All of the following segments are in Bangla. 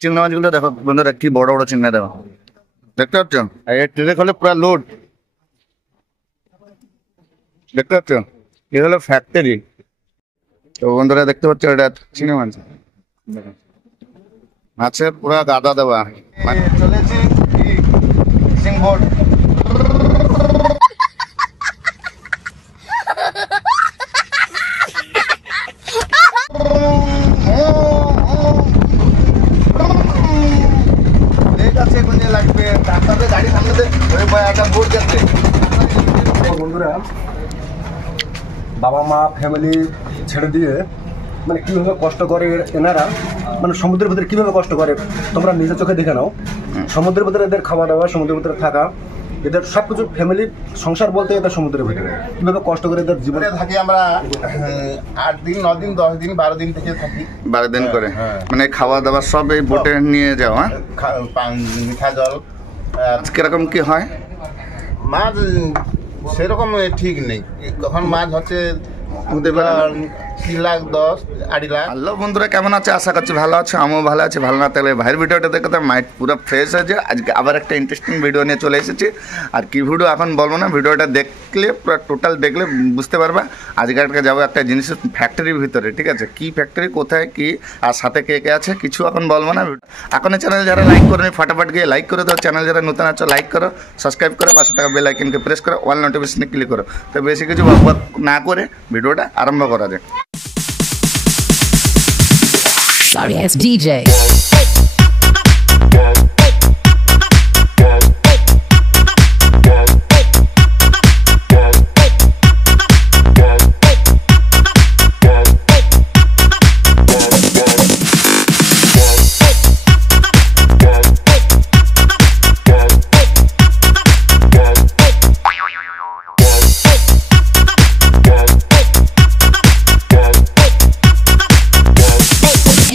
চিংড়ি মাছগুলো দেখো বন্ধুরা, কি বড় বড় চিংড়ি দেখো, দেখতে পাচ্ছ? এই ট্রেনে হলে পুরো লোড, দেখতে পাচ্ছ? এ হলো ফ্যাক্টরি। তো বন্ধুরা দেখতে পাচ্ছ, এটা চিংড়ি মাছ, মাছের পুরা গাদা দেওয়া। চলেছি ফিশিং বোট। বন্ধুরা, বাবা মা ফ্যামিলি ছেড়ে দিয়ে মানে কীভাবে কষ্ট করে এনারা, মানে সমুদ্রের ভিতরে কীভাবে কষ্ট করে তোমরা নিজের চোখে দেখে নাও। সমুদ্রের ভিতরে এদের খাওয়া দাওয়া, সমুদ্রের ভিতরে থাকা, এদের সব কিছু ফ্যামিলির সংসার বলতে এদের সমুদ্রের ভিতরে কীভাবে কষ্ট করে এদের জীবনে থাকি। আমরা 8 দিন 9 দিন 10 দিন 12 দিন থেকে থাকি, 12 দিন করে। মানে খাওয়া দাওয়া সব এই বোটে নিয়ে যাও। মিঠা জল। কিরকম কি হয় মাছ সেরকম ঠিক নেই, কখন মাছ হচ্ছে 3 লাখ 10 2.5 লাখ। হ্যালো বন্ধুরা, কেমন আছে? আশা করছি ভালো আছে, আমিও ভালো আছি। ভালো না থাকলে ভাইয়ের ভিডিওটা দেখে তো মাইন্ড পুরো ফ্রেশ হয়েছে। আজকে আবার একটা ইন্টারেস্টিং ভিডিও নিয়ে চলে এসেছি। আর কি ভিডিও এখন বলবো না, ভিডিওটা দেখলে পুরো টোটাল দেখলে বুঝতে পারবা। আজকে যাবো একটা জিনিসের ফ্যাক্টরির ভিতরে, ঠিক আছে? কি ফ্যাক্টরি, কোথায় কি, আর সাথে কে কে আছে, কিছু এখন বলবো না। এখন চ্যানেল যারা লাইক করেনি ফটাফট গিয়ে লাইক করে দাও। চ্যানেল যারা নতুন আছো লাইক করো, সাবস্ক্রাইব করো, পাশে থাকা বেল আইকনকে প্রেস করো, অল নোটিফিকেশনে ক্লিক করো। তো বেশি কিছু বকবক না করে ভিডিওটা আরম্ভ করা যায়। Sorry ass DJ.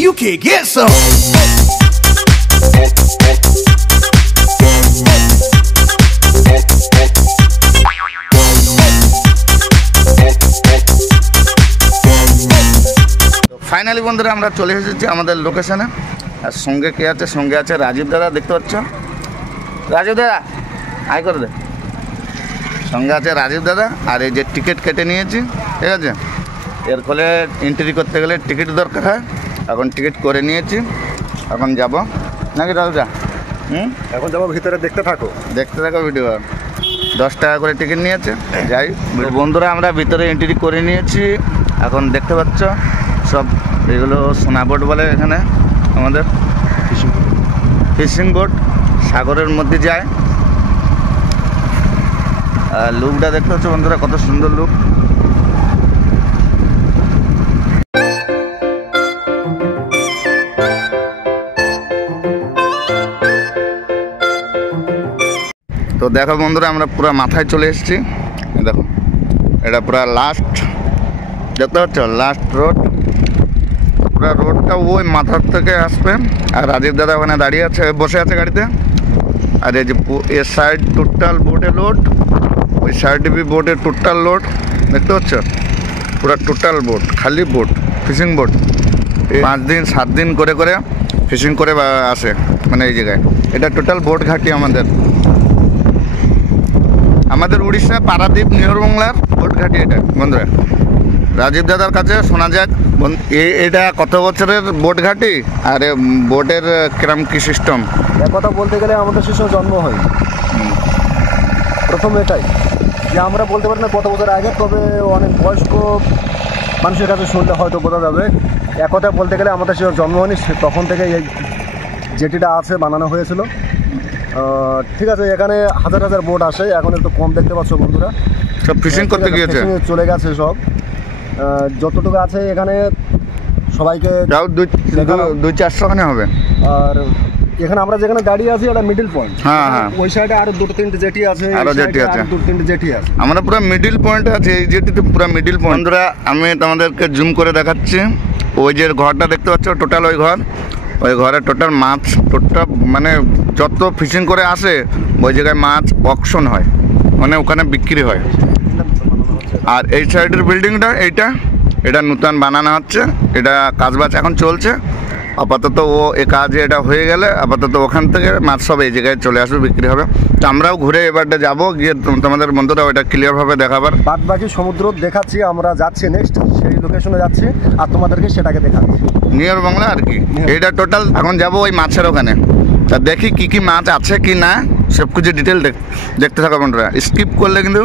You can get some. Finally বন্ধুরা আমরা চলে এসেছি আমাদের লোকেশনে। আর সঙ্গে কে আছে? সঙ্গে আছে রাজীব দাদা, দেখতে পাচ্ছ? রাজীব দাদা আয় করে দে। সঙ্গে আছে রাজীব দাদা। আর এই যে টিকিট কেটে নিয়েছি, ঠিক আছে? এর ফলে এন্ট্রি করতে গেলে টিকিট দরকার হয়। এখন টিকিট করে নিয়েছি, এখন যাব নাকি দাদা? এখন যাবো ভিতরে, দেখতে থাকো ভিডিও। 10 টাকা করে টিকিট নিয়েছে। যাই বন্ধুরা, আমরা ভিতরে এন্ট্রি করে নিয়েছি। এখন দেখতে পাচ্ছ সব এগুলো সোনা বোট বলে এখানে আমাদের, ফিশিং বোট, সাগরের মধ্যে যায়। আর লুকটা দেখতে পাচ্ছ বন্ধুরা, কত সুন্দর লুক। তো দেখো বন্ধুরা, আমরা পুরো মাথায় চলে এসেছি। দেখো এটা পুরো লাস্ট, দেখতে পাচ্ছ? Last road. পুরো রোডটা ওই মাথার থেকে আসবে। আর রাজীব দাদা ওখানে দাঁড়িয়ে আছে, বসে আছে গাড়িতে। আর এই যে এর সাইড টোটাল বোটে লোড, ওই সাইডে বি বোটে টোটাল লোড, দেখতে পাচ্ছ? পুরো টোটাল বোট, খালি বোট, ফিশিং বোট। 5 দিন 7 দিন করে করে ফিশিং করে আসে মানে এই জায়গায়। এটা টোটাল বোট ঘাটি আমাদের উড়িষ্যা পারাদ্বীপ নিউর বাংলার বোট ঘাটি এটা বন্ধুরা। রাজীব দাদার কাছে শোনা যাক এটা কত বছরের বোট ঘাটি, আর বোটের কিরম কি সিস্টেম। কথা বলতে গেলে আমাদের শিশু জন্ম হয় প্রথম এটাই, যে আমরা বলতে পারি না কত বছর আগে, তবে অনেক বয়স্ক মানুষের কাছে শুনলে হয়তো বোঝা যাবে। এক কথা বলতে গেলে আমাদের শিশু জন্ম হয়নি, তখন থেকে এই জেটিটা আছে, বানানো হয়েছিল। ঠিক আছে, এখানে হাজার হাজার বোট আসে, এখন একটু কম দেখতে পাচ্ছ বন্ধুরা। সব ফিশিং করতে গিয়েছে, চলে গেছে সব। যতটুকু আছে এখানে সবাইকে 200-400 খানে হবে। আর এখানে আমরা যেখানে দাঁড়িয়ে আছি এটা মিডল পয়েন্ট। হ্যাঁ, ওই সাইডে আরো 2-3টে জেটি আছে, আরো জেটি আছে, 2-3টে জেটি আছে। আমরা পুরো মিডল পয়েন্টে আছি, এই জেটিতে পুরো মিডল পয়েন্ট। বন্ধুরা আমি তোমাদেরকে জুম করে দেখাচ্ছি। ওই যে ঘরটা দেখতে পাচ্ছ, টোটাল ওই ঘরে টোটাল মাছ, টোটাল মানে যত ফিশিং করে আসে ওই জায়গায় মাছ অকশন হয়, মানে ওখানে বিক্রি হয়। আর এই সাইডের বিল্ডিংটা এটা নতুন বানানো হচ্ছে, এটা কাজবাজ এখন চলছে। আপাতত ও এ কাজে এটা হয়ে গেলে আপাতত ওখান থেকে মাছ সব এই জায়গায় চলে আসবে, বিক্রি হবে। তো আমরাও ঘুরে এবারটা যাবো, গিয়ে তোমাদের বন্ধুরা ওইটা ক্লিয়ারভাবে দেখাবার। বাদ বাকি সমুদ্র দেখাচ্ছি, আমরা যাচ্ছি নেক্সট সেই লোকেশনে যাচ্ছি আর তোমাদেরকে সেটাকে দেখাচ্ছি। নিয়ার বাংলা আর কি এইটা টোটাল। এখন যাবো ওই মাছের ওখানে, তা দেখি কি কি মাছ আছে কি না সব কিছু ডিটেল দেখতে থাকো বন্ধুরা। স্কিপ করলে কিন্তু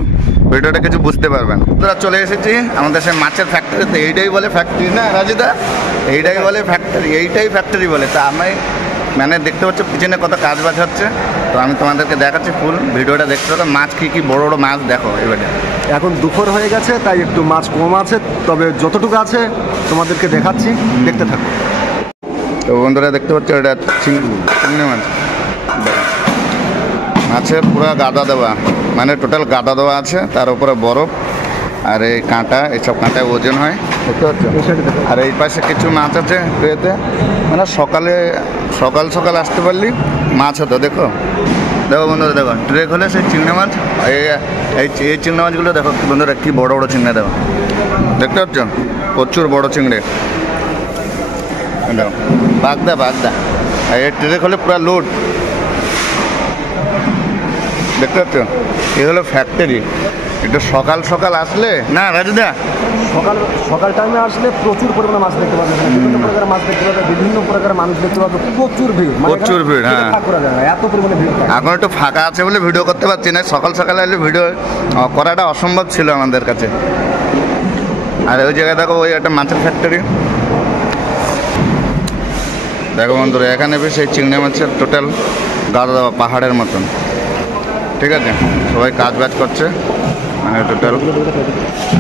ভিডিওটা কিছু বুঝতে পারবেন। তোরা চলে এসেছি আমাদের সেই মাছের ফ্যাক্টরিতে। এইটাই বলে ফ্যাক্টরি না রাজিদা? এইটাই বলে ফ্যাক্টরি, এইটাই ফ্যাক্টরি বলে। তা আমি মানে দেখতে পাচ্ছি পিছনে কত কাজ বাজ হচ্ছে, তো আমি তোমাদেরকে দেখাচ্ছি ফুল ভিডিওটা দেখতে হবে। মাছ কী কী বড় বড় মাছ দেখো এবারে। এখন দুপুর হয়ে গেছে তাই একটু মাছ কম আছে, তবে যতটুকু আছে তোমাদেরকে দেখাচ্ছি, দেখতে থাকো। তো বন্ধুরা দেখতে পাচ্ছ এটা চিংড়ি মাছ। মাছের পুরো গাদা দেওয়া, মানে টোটাল গাদা দেওয়া আছে, তার উপরে বরফ আর এই কাঁটা, এইসব কাঁটায় ওজন হয় দেখতে পাচ্ছ। আর এই পাশে কিছু মাছ আছে ট্রেতে, মানে সকাল সকাল আসতে পারলি মাছ হতো। দেখো দেখো বন্ধুরা, দেখো ট্রে হলে সেই চিংড়ি মাছ, এই চিংড়ি মাছগুলো দেখো বন্ধুরা কি বড় বড় চিংড়ি দেখো, দেখতে পাচ্ছ প্রচুর বড় চিংড়ি। বাগদা আর এই ট্রে হলে পুরো লোড, দেখতে পাচ্ছ। এ হলো ফ্যাক্টরি। একটু সকাল সকাল আসলে না রাজুদা, সকাল টাইমে আসলে প্রচুর পরিমাণে মাছ দেখতে পাবে, বিভিন্ন প্রকারের মাছ দেখতে পাবে, বিভিন্ন প্রকারের মানুষ দেখতে পাবে, প্রচুর ভিড়, প্রচুর ভিড়। হ্যাঁ, এত পরিমাণে ভিড়। এখন একটু ফাঁকা আছে বলে ভিডিও করতে পারছি না, সকাল সকালে এলে ভিডিও করাটা অসম্ভব ছিল আমাদের কাছে। আর ওই জায়গায় দেখো ওই একটা মাছের ফ্যাক্টরি দেখো বন্ধুরা। এখানে বেশ এই চিংড়ি মাছের টোটাল গাদা দেওয়া পাহাড়ের মতন, ঠিক আছে। সবাই কাজ বাজ করছে মানে টোটাল।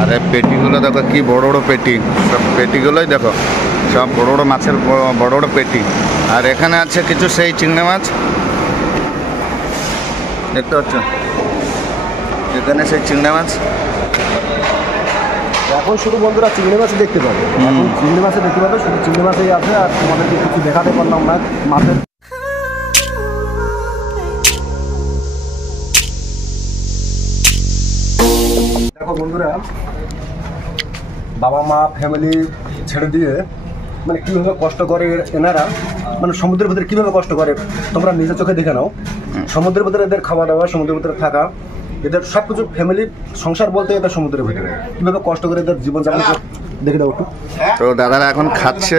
আর এই পেটিগুলো দেখো কি বড় বড় পেটি, সব পেটিগুলোই দেখো সব বড় বড় মাছের বড় বড় পেটি। আর এখানে আছে কিছু সেই চিংড়ি মাছ দেখতে পাচ্ছ, এখানে সেই চিংড়ি মাছ। এখন শুধু বন্ধুরা চিংড়ি মাছ দেখতে পাবে, এখন চিংড়ি মাছে দেখতে পাবে, শুধু চিংড়ি মাছই আছে। আর তোমাদেরকে কিছু দেখাতে পারলাম না মাছের। দেখো বন্ধুরা, বাবা মা ফ্যামিলি ছেড়ে দিয়ে মানে কীভাবে কষ্ট করে এনারা, মানে সমুদ্রের ভিতরে কীভাবে কষ্ট করে তোমরা নিজের চোখে দেখে নাও। সমুদ্রের ভিতরে এদের খাওয়া দাওয়া, সমুদ্রের ভিতরে থাকা, এদের সব কিছু ফ্যামিলি সংসার বলতে এদের সমুদ্রের ভিতরে কীভাবে কষ্ট করে এদের জীবনযাপন দেখে দাও একটু। তো দাদারা এখন খাচ্ছে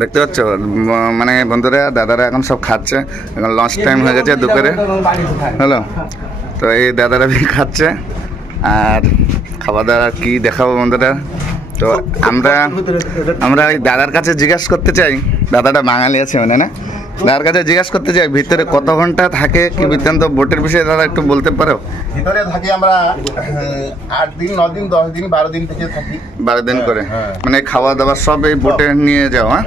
দেখতে পাচ্ছ, মানে বন্ধুরা দাদারা এখন সব খাচ্ছে। এখন লাঞ্চ টাইম হয়ে গেছে দুপুরে, হ্যালো। তো এই দাদারা খাচ্ছে আর খাওয়া দাওয়া কি দেখাবো বন্ধুরা। তো আমরা ওই দাদার কাছে জিজ্ঞাসা করতে চাই, দাদাটা বাঙালি আছে মানে না, দাদার কাছে জিজ্ঞাসা করতে চাই ভিতরে কত ঘন্টা থাকে কি বৃত্তান্ত বোটের বিষয়ে দাদা একটু বলতে পারো? ভিতরে থাকি আমরা 8 দিন 9 দিন 10 দিন 12 দিন থেকে থাকি। 12 দিন করে, মানে খাওয়া দাওয়া সব এই বোটে নিয়ে যাও? হ্যাঁ,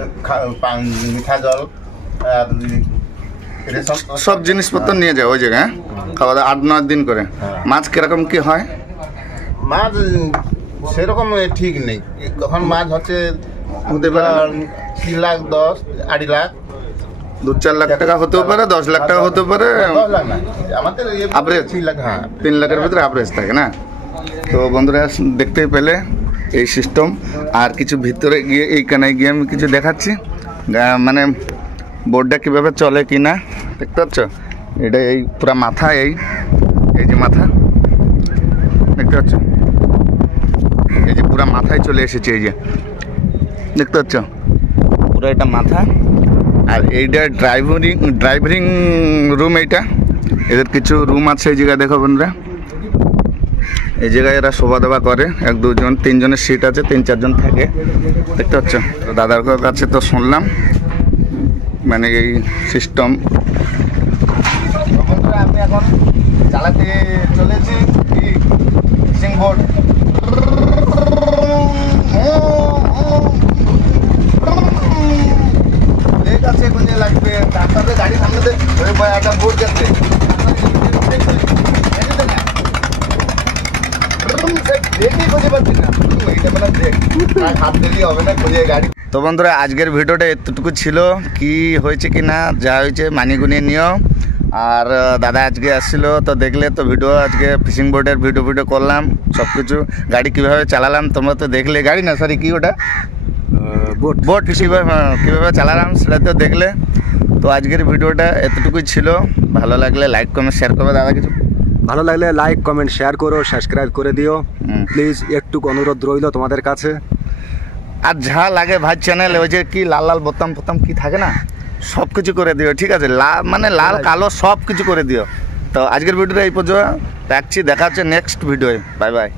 মিঠা জল আর সব জিনিসপত্র নিয়ে যাও ওই জায়গায়। খাওয়া দাওয়া 8-9 দিন করে। মাছ কিরকম কি হয়? মাছ সেরকম ঠিক নেই, কখন মাছ হচ্ছে 3 লাখ 10 2.5 লাখ 2-4 লাখ টাকা হতেও পারে, 10 লাখ টাকা হতে পারে। 10 লাখ না, আমাদের আভারেজ 3 লাখ। হ্যাঁ, 3 লাখের ভিতরে আভারেজ থাকে না। তো বন্ধুরা দেখতেই পেলে এই সিস্টেম। আর কিছু ভিতরে গিয়ে এইখানে গিয়ে আমি কিছু দেখাচ্ছি, মানে বোর্ডটা কীভাবে চলে কি না দেখতে পাচ্ছ। এটা এই পুরা মাথা, এই যে মাথা দেখতে পাচ্ছ, এই যে পুরা মাথায় চলে এসেছে, এই যে দেখতে পাচ্ছ পুরো এটা মাথা। আর এইটা ড্রাইভিং রুম, এইটা এদের কিছু রুম আছে এই জায়গায় দেখো বন্ধুরা। এই জায়গায় এরা শোভা দাবা করে, 1-2 জন 3 জনের সিট আছে, 3-4 জন থাকে দেখতে পাচ্ছ। তো দাদার কাছে তো শুনলাম মানে এই সিস্টেম। আমি এখন চালাতে চলেছি ফিশিং বোট। লেট আছে, কোথায় লাগবে তারপরে গাড়ি সামনে একটা বোট যাচ্ছে, তো বন্ধুরা আজকের ভিডিওটা এতটুকু ছিল। কি হয়েছে কি না যা হয়েছে মানিয়ে গুনিয়ে নিও। আর দাদা আজকে আসছিল তো দেখলে তো ভিডিও, আজকে ফিশিং বোটের ভিডিও করলাম সব কিছু। গাড়ি কীভাবে চালালাম তোমরা তো দেখলে, গাড়ি না সরি কি ওটা বোট বোট কীভাবে চালালাম সেটা তো দেখলে। তো আজকের ভিডিওটা এতটুকুই ছিল। ভালো লাগলে লাইক কমেন্ট শেয়ার করবে দাদা। কিছু ভালো লাগলে লাইক কমেন্ট শেয়ার করো, সাবস্ক্রাইব করে দিও প্লিজ, একটু অনুরোধ রইল তোমাদের কাছে। আর যা লাগে ভাই চ্যানেলে ওই যে কি লাল লাল বোতাম ফোতাম কি থাকে না, সব কিছু করে দিও, ঠিক আছে? মানে লাল কালো সব কিছু করে দিও। তো আজকের ভিডিওটা এই পর্যন্ত রাখছি, দেখা হচ্ছে নেক্সট ভিডিওয়ে। Bye bye.